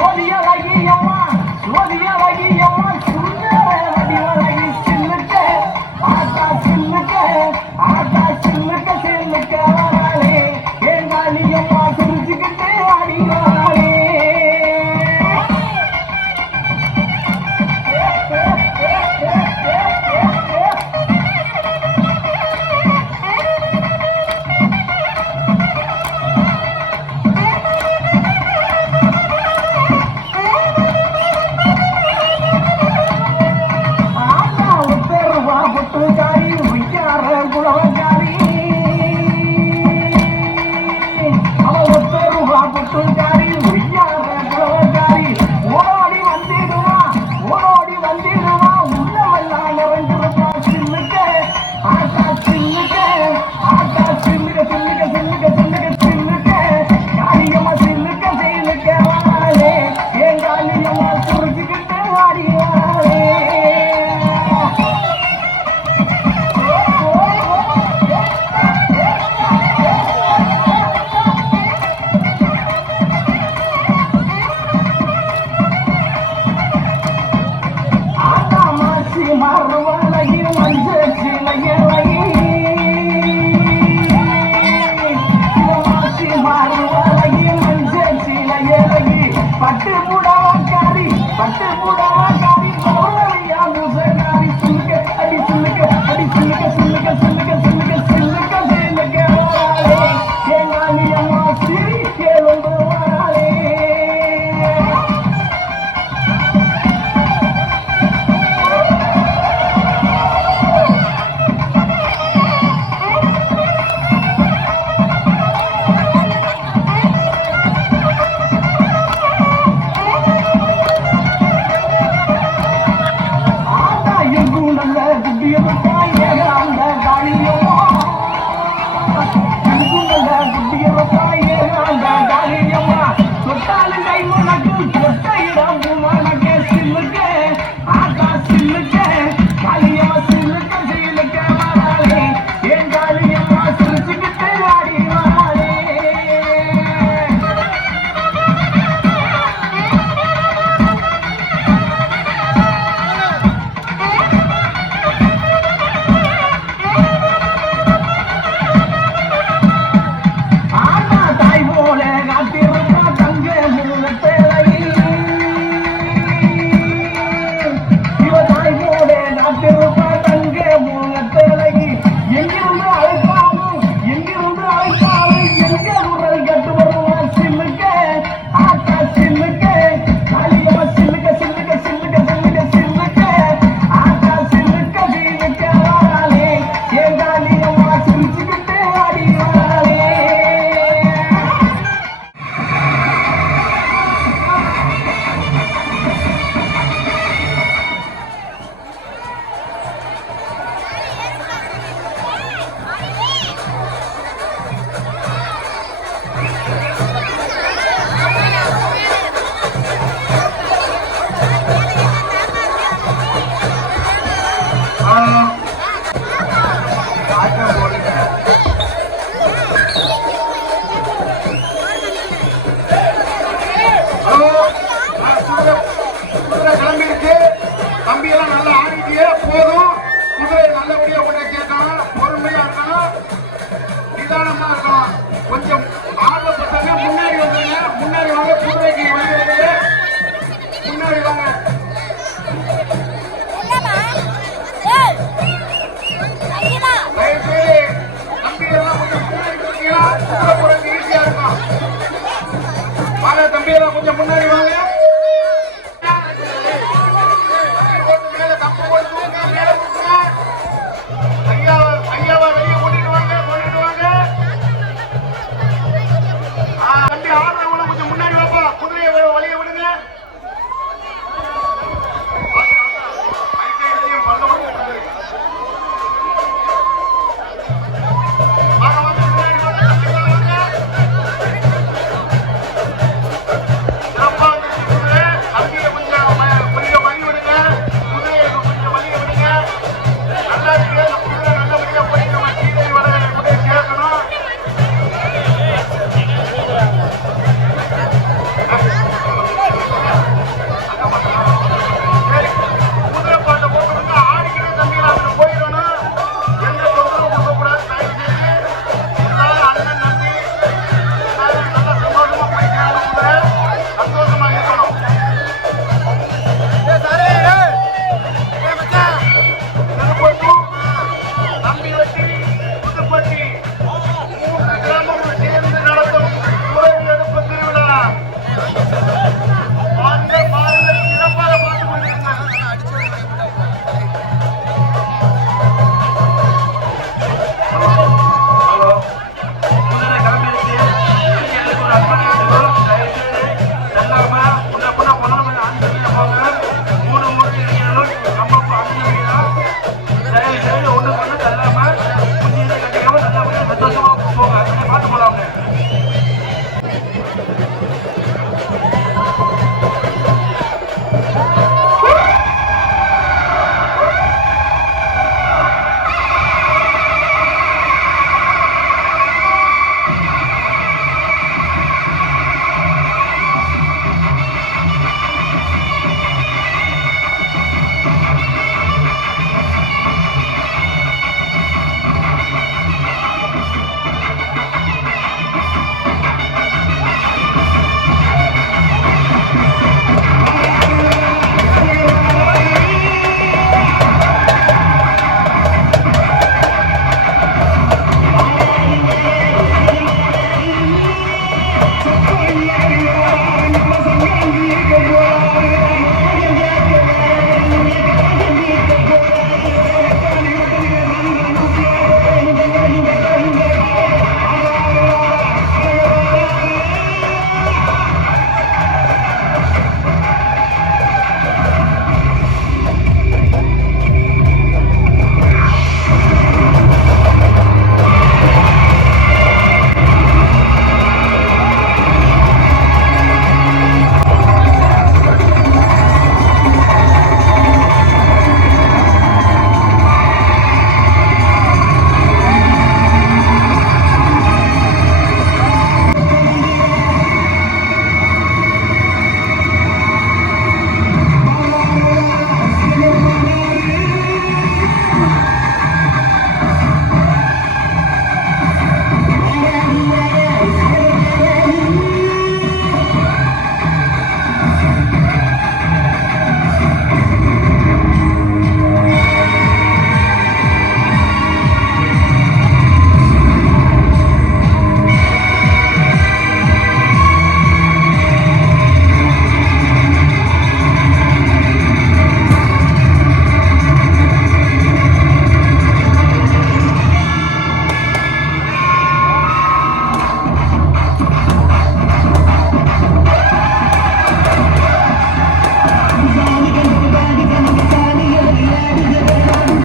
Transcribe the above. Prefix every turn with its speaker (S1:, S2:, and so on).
S1: வந்திடமா I don't while I hear one.